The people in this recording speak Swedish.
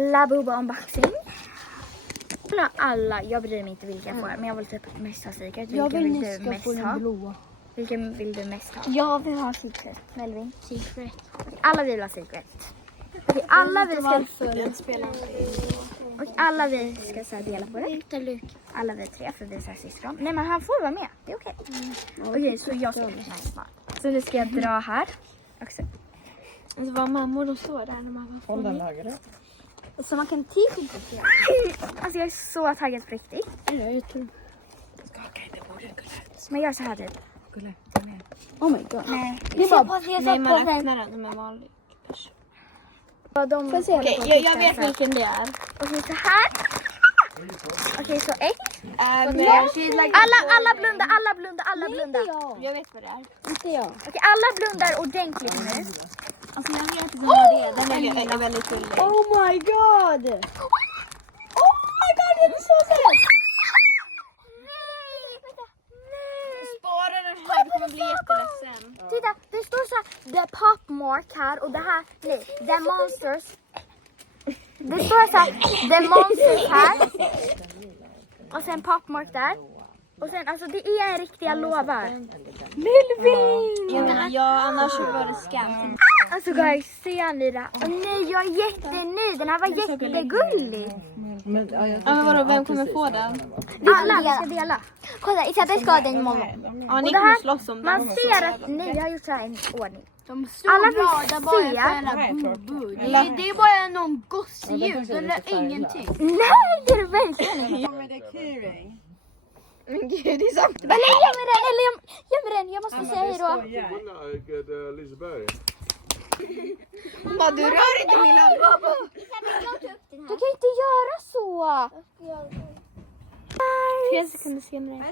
Labuba unboxing. Alla, jag bryr mig inte vilka jag får, men jag vill typ mest ha Secret. Jag Vilken vill vill du mest ha? blåa. Vilken vill du mest ha? Jag vill ha Secret. Melvin. Secret. Alla vill ha Secret. Okej, alla vi ska... Och alla vi ska så här dela på det. Alla vi tre, för vi är så här syskon. Nej, men han får vara med. Det är okej. Okej, så jag ska... Nej, smart. Så nu ska jag dra här. Också. Alltså vad mammor de står där när man Håll den högre. så man kan t-shirt. Alltså jag är så taggad på riktigt. Jag tror. Skaka inte på den, Gulle. Men gör så här typ. Gulle, kom igen. Oh my god. Nej. Det är bara nej, man öppnar den som en vanlig person. Okej, jag vet vilken det är. Och så här. Okej, så ett. Alla blundar, alla blundar. Jag vet vad det är. Inte jag. Okej, alla blundar ordentligt nu. Alltså jag vet inte vad det är. Den är väldigt gullig. Oh my god! Oh my god, det är så söt! Spara den här, du kommer bli jätteledsen. Titta, det står så här, the pop mark här och det här, nej, the monsters. Det står så här, the monsters här. Och sen pop mark där. Och sen, alltså det är en riktig, jag lovar. Melvin! Ja, annars var det scam. Alltså guys, ser ni det? Åh nej, jag är jättenöjd. Den här var jättegullig. Men vadå, vem kommer få den? Alla, vi ska dela. Kolla, Isabel ska ha den imorgon. Ja, ni Och det kommer här, slåss om den. man ser att, nej, jag har gjort så här en ordning. Alla vill se. Det är bara någon gosedjur, eller ingenting. Nej, det är det verkligen inte. Med det keyring. Men gud, det är sant. Men nej, ge mig den, eller ge mig den, jag måste säga hejdå. Liseberg. Mamma, du rör inte min lampa. Du kan inte göra så. 3 sekunder senare.